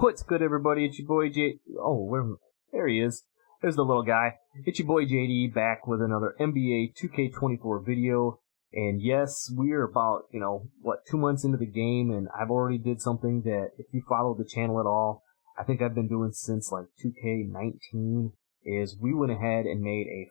What's good, everybody? It's your boy J. Oh, there he is. There's the little guy. It's your boy JD back with another NBA 2K24 video. And yes, we're about, 2 months into the game, and I've already did something that, if you follow the channel at all, I think I've been doing since like 2K19, is we went ahead and made a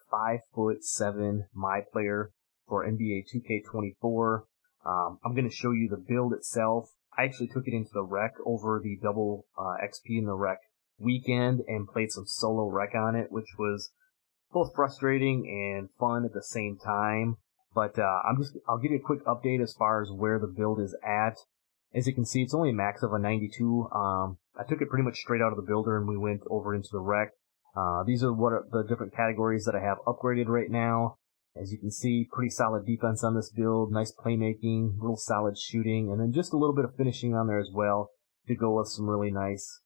5'7" my player for NBA 2K24. I'm going to show you the build itself. I actually took it into the rec over the double XP in the rec weekend and played some solo rec on it, which was both frustrating and fun at the same time. But I'll give you a quick update as far as where the build is at. As you can see, it's only a max of a 92. I took it pretty much straight out of the builder and we went over into the rec. These are the different categories that I have upgraded right now. As you can see, pretty solid defense on this build, nice playmaking, real solid shooting, and then just a little bit of finishing on there as well to go with some really nice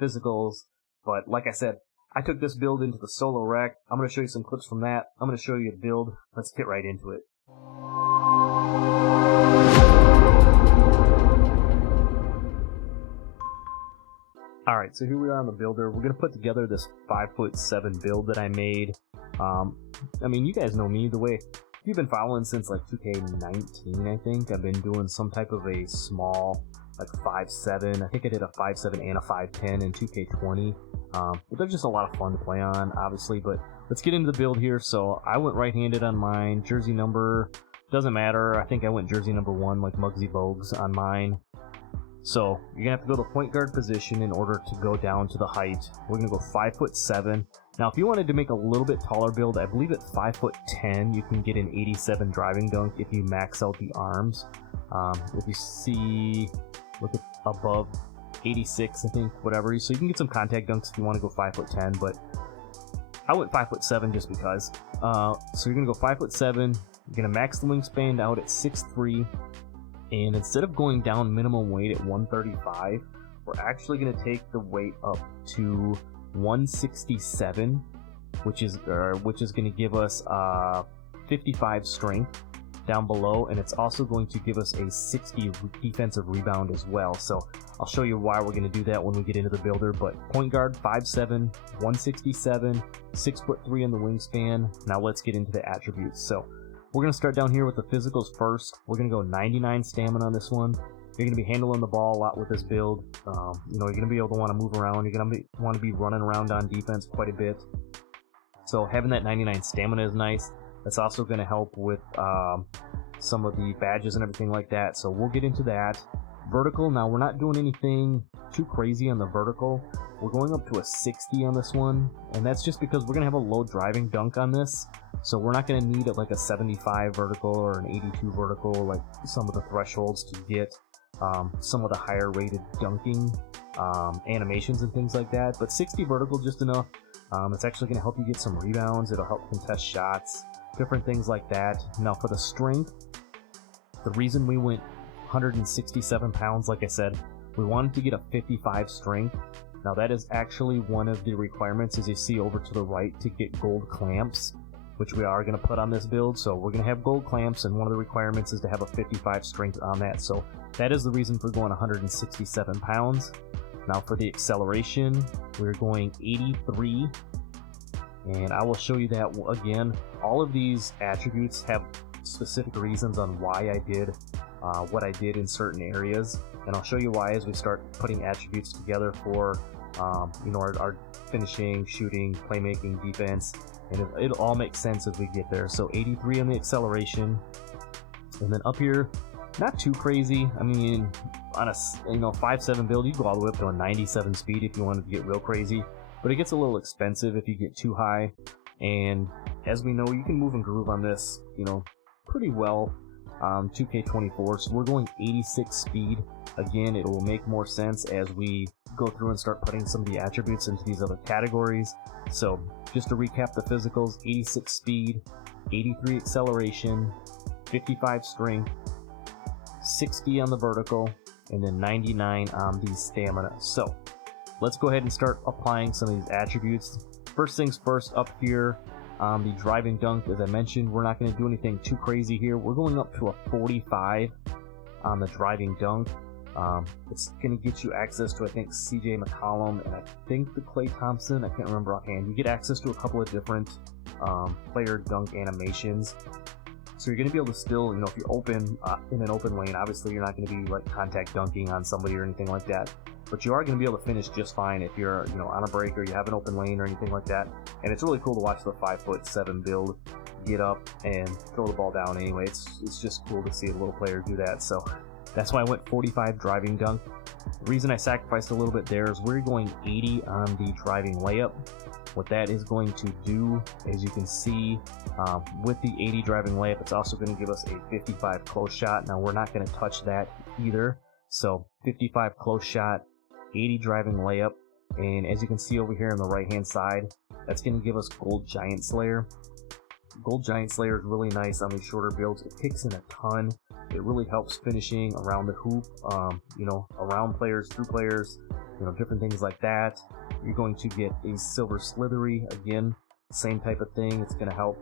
physicals. But like I said, I took this build into the solo rec. I'm going to show you some clips from that. I'm going to show you a build. Let's get right into it. Alright, so here we are on the builder. We're going to put together this 5'7" build that I made. You guys know me the way. You've been following since like 2K19, I think. I've been doing some type of a small, like 5'7". I think I did a 5'7" and a 5'10" in 2K20. But they're just a lot of fun to play on, obviously. But let's get into the build here. So I went right-handed on mine. Jersey number doesn't matter. I think I went jersey number 1, like Muggsy Bogues on mine. So you're gonna have to go to the point guard position in order to go down to the height. We're gonna go 5'7". Now, if you wanted to make a little bit taller build, I believe at 5'10", you can get an 87 driving dunk if you max out the arms. If you see, look at above 86, I think, whatever. So you can get some contact dunks if you want to go 5'10", but I went 5'7" just because. So you're gonna go 5'7". You're gonna max the wingspan out at 6'3". And instead of going down minimum weight at 135, we're actually going to take the weight up to 167, which is going to give us 55 strength down below, and it's also going to give us a 60 defensive rebound as well. So I'll show you why we're going to do that when we get into the builder. But point guard 5'7", 167, 6'3" in the wingspan. Now let's get into the attributes. So we're going to start down here with the physicals first. We're going to go 99 stamina on this one. You're going to be handling the ball a lot with this build. You're going to be able to want to move around. You're going to want to be running around on defense quite a bit. So having that 99 stamina is nice. That's also going to help with some of the badges and everything like that. So we'll get into that. Vertical, now we're not doing anything too crazy on the vertical. We're going up to a 60 on this one, and that's just because we're going to have a low driving dunk on this. So we're not going to need like a 75 vertical or an 82 vertical, like some of the thresholds to get some of the higher rated dunking animations and things like that. But 60 vertical, just enough. It's actually going to help you get some rebounds. It'll help contest shots, different things like that. Now for the strength, the reason we went 167 pounds, like I said, we wanted to get a 55 strength. Now that is actually one of the requirements, as you see over to the right, to get gold clamps, which we are going to put on this build. So we're going to have gold clamps, and one of the requirements is to have a 55 strength on that. So that is the reason for going 167 pounds. Now for the acceleration, we're going 83, and I will show you that again. All of these attributes have specific reasons on why I did what I did in certain areas, and I'll show you why as we start putting attributes together for our finishing, shooting, playmaking, defense, and it'll all make sense as we get there. So 83 on the acceleration, and then up here, not too crazy. I mean, on a 5'7" build, you go all the way up to a 97 speed if you wanted to get real crazy, but it gets a little expensive if you get too high. And as we know, you can move and groove on this, pretty well. 2K24, so we're going 86 speed. Again, it will make more sense as we go through and start putting some of the attributes into these other categories. So just to recap the physicals: 86 speed, 83 acceleration, 55 strength, 60 on the vertical, and then 99 on the stamina. So let's go ahead and start applying some of these attributes. First things first, up here, the driving dunk, as I mentioned, we're not going to do anything too crazy here. We're going up to a 45 on the driving dunk. It's going to get you access to, I think, CJ McCollum and I think the Klay Thompson. I can't remember offhand. You get access to a couple of different player dunk animations. So you're going to be able to still, if you're open in an open lane, obviously you're not going to be like contact dunking on somebody or anything like that. But you are going to be able to finish just fine if you're, on a break or you have an open lane or anything like that. And it's really cool to watch the 5'7" build get up and throw the ball down anyway. It's just cool to see a little player do that. So that's why I went 45 driving dunk. The reason I sacrificed a little bit there is we're going 80 on the driving layup. What that is going to do, as you can see, with the 80 driving layup, it's also going to give us a 55 close shot. Now we're not going to touch that either. So 55 close shot, 80 driving layup, and as you can see over here on the right hand side, that's going to give us Gold Giant Slayer. Gold Giant Slayer is really nice on these shorter builds. It kicks in a ton. It really helps finishing around the hoop, around players, through players, different things like that. You're going to get a Silver Slithery, again, same type of thing. It's going to help,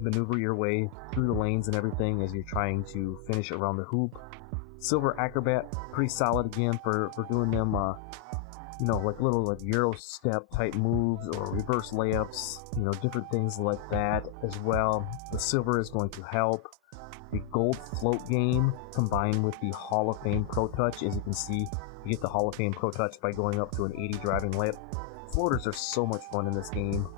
maneuver your way through the lanes and everything as you're trying to finish around the hoop. Silver Acrobat, pretty solid again for doing them, like little Euro step type moves or reverse layups, different things like that as well. The silver is going to help. The gold float game combined with the Hall of Fame Pro Touch. As you can see, you get the Hall of Fame Pro Touch by going up to an 80 driving layup. Floaters are so much fun in this game,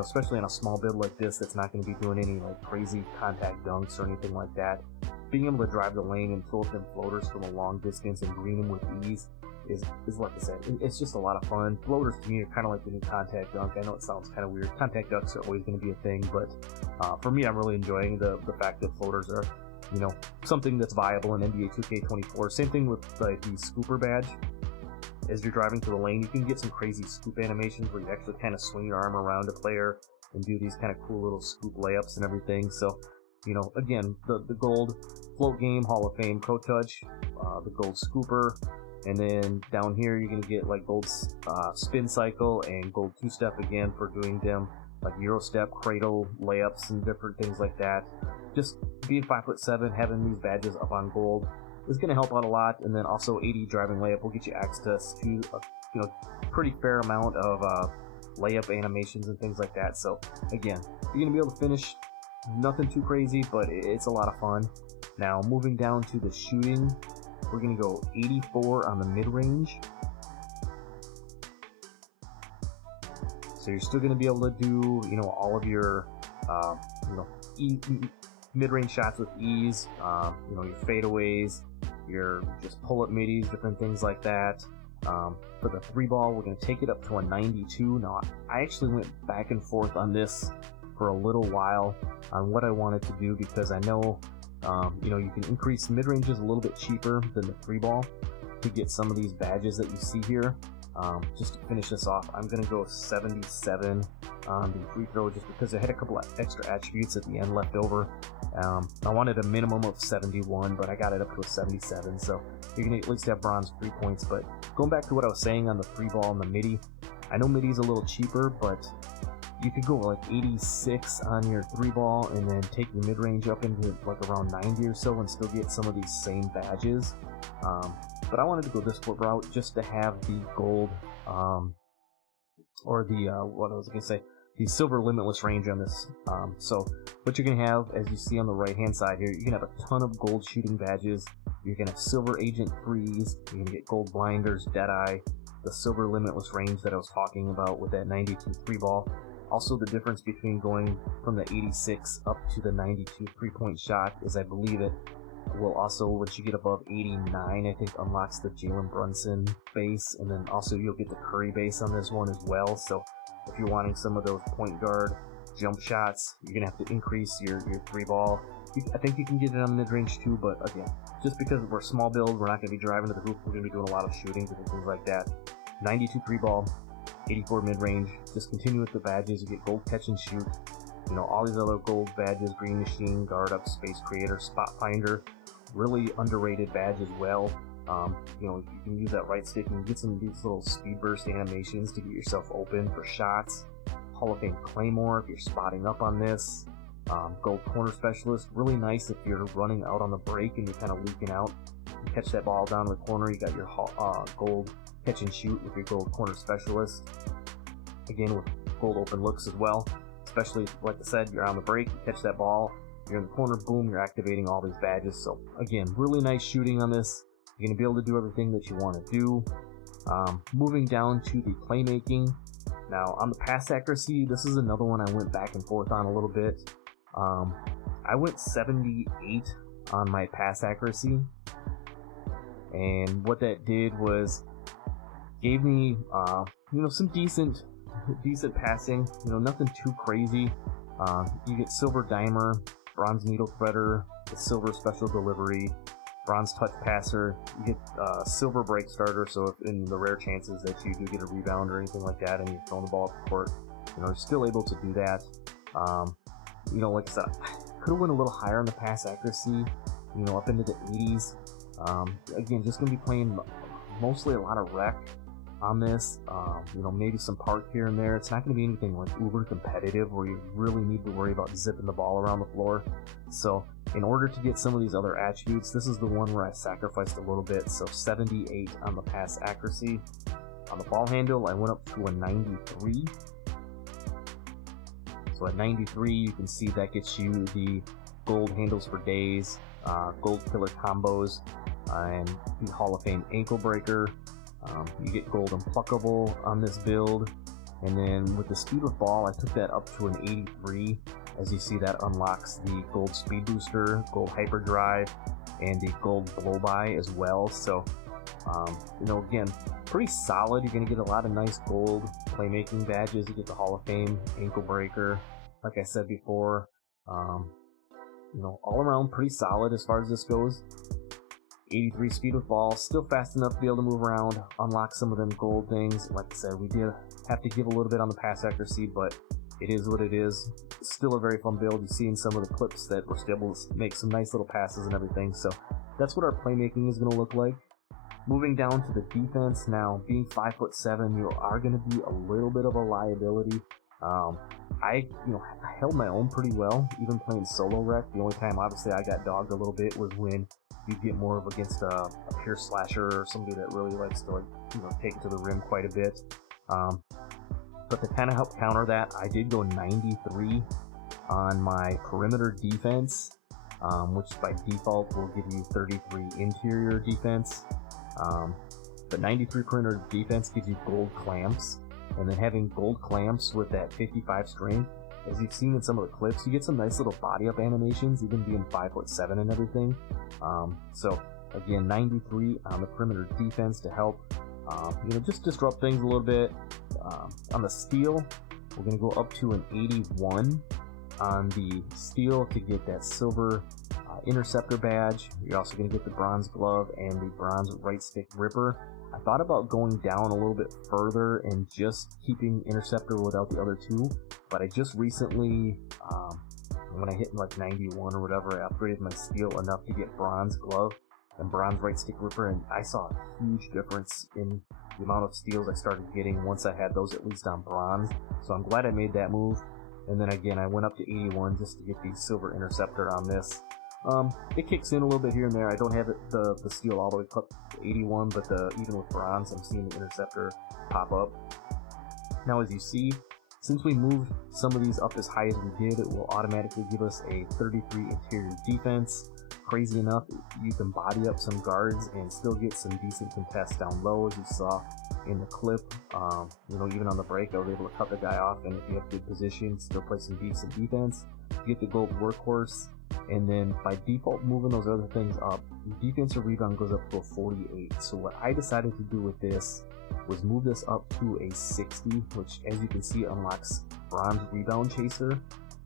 especially on a small build like this that's not going to be doing any crazy contact dunks or anything like that. Being able to drive the lane and throw them floaters from a long distance and green them with ease is like I said, it's just a lot of fun. Floaters to me are kind of like the new contact dunk. I know it sounds kind of weird. Contact dunks are always going to be a thing, but for me, I'm really enjoying the fact that floaters are, something that's viable in NBA 2K24. Same thing with the scooper badge. As you're driving through the lane, you can get some crazy scoop animations where you actually kind of swing your arm around a player and do these kind of cool little scoop layups and everything. So, again, the gold float game, Hall of Fame Pro Touch, the gold scooper, and then down here you're going to get gold spin cycle and gold two-step again for doing them Euro step, cradle layups and different things like that. Just being 5'7", having these badges up on gold is going to help out a lot. And then also 80 driving layup will get you access to a pretty fair amount of layup animations and things like that. So again, you're going to be able to finish. Nothing too crazy, but it's a lot of fun. Now moving down to the shooting, we're going to go 84 on the mid-range. So you're still going to be able to do, all of your, mid-range shots with ease, your fadeaways, your just pull-up middies, different things like that. For the 3-ball, we're going to take it up to a 92. Now, I actually went back and forth on this for a little while on what I wanted to do because I know, you can increase mid-ranges a little bit cheaper than the 3-ball to get some of these badges that you see here. Just to finish this off, I'm going to go 77 on the free throw just because I had a couple of extra attributes at the end left over. I wanted a minimum of 71, but I got it up to a 77, so you're going to at least have bronze 3 points. But going back to what I was saying on the 3-ball and the midi, I know midi's a little cheaper, but you could go 86 on your 3-ball and then take your mid-range up into around 90 or so and still get some of these same badges. But I wanted to go this route just to have the gold, or the, what I was going to say, the silver limitless range on this. So what you're going to have, as you see on the right hand side here, you're going to have a ton of gold shooting badges. You're going to have silver agent 3s. You're going to get gold blinders, Deadeye, the silver limitless range that I was talking about with that 92 3-ball. Also, the difference between going from the 86 up to the 92 3-point shot is, I believe it will also, once you get above 89, I think unlocks the Jalen Brunson base, and then also you'll get the Curry base on this one as well. So if you're wanting some of those point guard jump shots, you're gonna have to increase your 3-ball. I think you can get it on mid-range too, but again, just because we're a small build, we're not gonna be driving to the hoop, we're gonna be doing a lot of shooting and things like that. 92 3-ball, 84 mid-range. Just continue with the badges. You get gold catch and shoot, all these other gold badges, green machine, guard up, space creator, spot finder, really underrated badge as well. You can use that right stick and get some of these little speed burst animations to get yourself open for shots. Hall of Fame Claymore if you're spotting up on this. Gold corner specialist, really nice if you're running out on the break and you're kind of leaking out. You catch that ball down in the corner, you got your gold catch and shoot with your gold corner specialist. Again, with gold open looks as well. Especially, like I said, you're on the break, you catch that ball, you're in the corner, boom, you're activating all these badges. So again, really nice shooting on this. You're going to be able to do everything that you want to do. Moving down to the playmaking. Now, on the pass accuracy, this is another one I went back and forth on a little bit. I went 78 on my pass accuracy. And what that did was gave me, some decent passing. Nothing too crazy. You get silver dimer, bronze needle threader, the silver special delivery, bronze touch passer. You get silver break starter, so if in the rare chances that you do get a rebound or anything like that and you're throwing the ball up the court, you're still able to do that. Like I said, could have went a little higher on the pass accuracy, up into the 80s. Again, just going to be playing mostly a lot of rec on this, maybe some park here and there. It's not going to be anything like uber competitive where you really need to worry about zipping the ball around the floor. So in order to get some of these other attributes, this is the one where I sacrificed a little bit. So 78 on the pass accuracy. On the ball handle, I went up to a 93. So at 93, you can see that gets you the gold handles for days, gold killer combos, and the Hall of Fame ankle breaker. You get gold unpluckable on this build. And then with the speed with ball, I took that up to an 83. As you see, that unlocks the gold speed booster, gold hyperdrive, and the gold blow by as well. So, again, pretty solid. You're going to get a lot of nice gold playmaking badges. You get the Hall of Fame ankle breaker. Like I said before, all around pretty solid as far as this goes. 83 speed with ball, still fast enough to be able to move around, unlock some of them gold things. Like I said, we did have to give a little bit on the pass accuracy, but it is what it is. Still a very fun build. You see in some of the clips that we're still able to make some nice little passes and everything. So that's what our playmaking is going to look like. Moving down to the defense, now being 5'7", you are going to be a little bit of a liability. I held my own pretty well, even playing solo rec. The only time, obviously, I got dogged a little bit was when you get more of against a pure slasher or somebody that really likes to take it to the rim quite a bit. But to kind of help counter that, I did go 93 on my perimeter defense, which by default will give you 33 interior defense. But 93 perimeter defense gives you gold clamps, and then having gold clamps with that 55 strength, as you've seen in some of the clips, you get some nice little body up animations, even being 5'7" and everything. So again, 93 on the perimeter defense to help, just disrupt things a little bit. On the steal, we're going to go up to an 81 on the steal to get that silver interceptor badge. You're also going to get the bronze glove and the bronze right stick gripper. I thought about going down a little bit further and just keeping interceptor without the other two, but I just recently, when I hit like 91 or whatever, I upgraded my steal enough to get bronze glove and bronze right stick gripper, and I saw a huge difference in the amount of steals I started getting once I had those at least on bronze. So I'm glad I made that move. And then again, I went up to 81 just to get the silver interceptor on this. It kicks in a little bit here and there. I don't have it the steal all the way up to 81, but even with bronze, I'm seeing the interceptor pop up. Now, as you see, since we moved some of these up as high as we did, it will automatically give us a 33 interior defense. Crazy enough, you can body up some guards and still get some decent contests down low, as you saw in the clip. Even on the break, I was able to cut the guy off, and if you have good position, still play some decent defense. You get the gold workhorse, and then by default, moving those other things up, defensive rebound goes up to a 48. So what I decided to do with this was move this up to a 60, which, as you can see, unlocks bronze rebound chaser.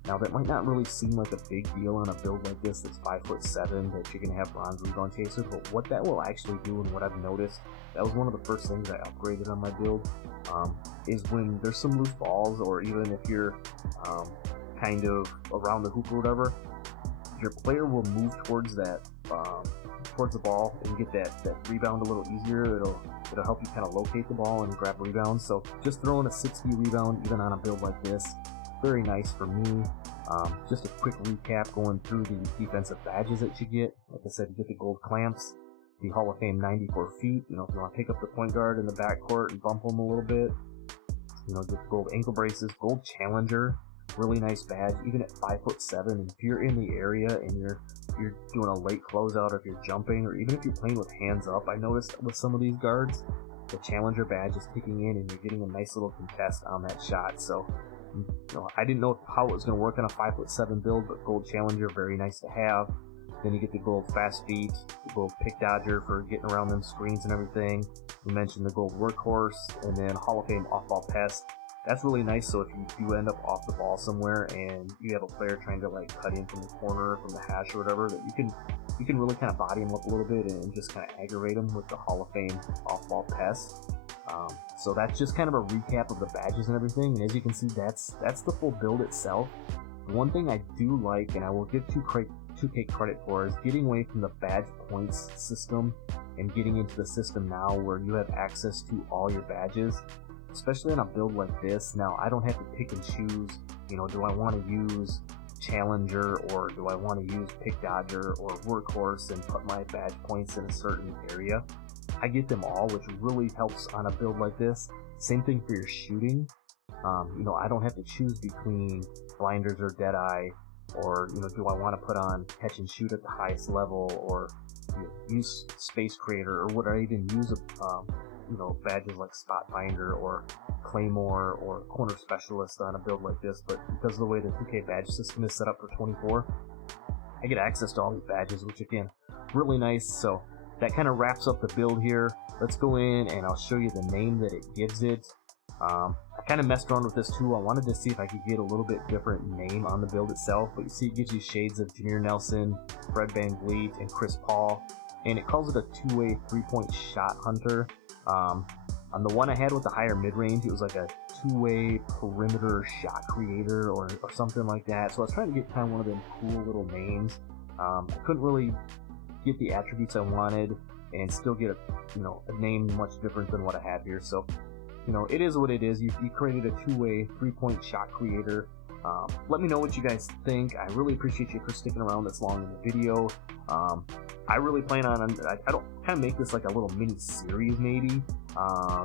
Now, that might not really seem like a big deal on a build like this that's 5'7", that you're going to have bronze rebound chaser, but what that will actually do, and what I've noticed, that was one of the first things I upgraded on my build, is when there's some loose balls, or even if you're kind of around the hoop or whatever, your player will move towards that, towards the ball and get that rebound a little easier. It'll help you kind of locate the ball and grab rebounds. So just throwing a 60 rebound even on a build like this, very nice for me. Just a quick recap going through the defensive badges that you get. Like I said, you get the gold clamps, the Hall of Fame 94 feet. You know, if you want to pick up the point guard in the backcourt and bump them a little bit, you know, get gold ankle braces, gold challenger, really nice badge, even at 5'7". If you're in the area and you're doing a late closeout, or if you're jumping, or even if you're playing with hands up, I noticed with some of these guards, the challenger badge is kicking in and you're getting a nice little contest on that shot. So, you know, I didn't know how it was going to work on a 5'7" build, but gold challenger, very nice to have. Then you get the gold fast feet, the gold pick dodger for getting around them screens and everything. We mentioned the gold workhorse, and then Hall of Fame off-ball pest. That's really nice, so if you end up off the ball somewhere and you have a player trying to like cut in from the corner, from the hash or whatever, that you can really kind of body them up a little bit and just kind of aggravate them with the Hall of Fame off-ball pest. So that's just kind of a recap of the badges and everything, and as you can see, that's the full build itself. One thing I do like, and I will give 2K credit for, is getting away from the badge points system and getting into the system now where you have access to all your badges, especially on a build like this. Now, I don't have to pick and choose, you know, do I want to use challenger, or do I want to use pick dodger or workhorse and put my badge points in a certain area. I get them all, which really helps on a build like this. Same thing for your shooting. You know, I don't have to choose between blinders or deadeye, or, you know, do I want to put on catch and shoot at the highest level, or, you know, use space creator, or would I even use you know, badges like spot finder or claymore or corner specialist on a build like this. But because of the way the 2K badge system is set up for 24, I get access to all these badges, which again, really nice. So that kind of wraps up the build here. Let's go in and I'll show you the name that it gives it. I kind of messed around with this too. I wanted to see if I could get a little bit different name on the build itself, but you see it gives you shades of Jameer Nelson, Fred VanVleet, and Chris Paul, and it calls it a two-way three-point shot hunter. On the one I had with the higher mid-range, it was like a two-way perimeter shot creator or something like that. So I was trying to get kind of one of them cool little names. I couldn't really get the attributes I wanted and still get a name much different than what I had here. So, you know, it is what it is. You created a two-way three-point shot creator. Let me know what you guys think. I really appreciate you for sticking around this long in the video. I really plan on, I don't kind of make this like a little mini series maybe.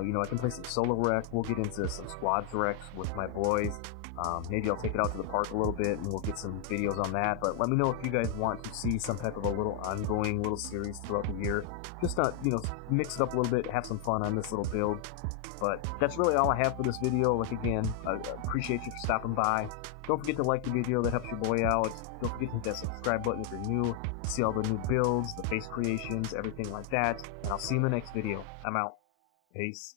You know, I can play some solo rec. We'll get into some squads recs with my boys. Maybe I'll take it out to the park a little bit and we'll get some videos on that. But let me know if you guys want to see some type of a little ongoing little series throughout the year. Just to, you know, mix it up a little bit, have some fun on this little build. But that's really all I have for this video. Like, again, I appreciate you for stopping by. Don't forget to like the video, that helps your boy out. Don't forget to hit that subscribe button if you're new. See all the new builds, the face creations, everything like that. And I'll see you in the next video. I'm out. Peace.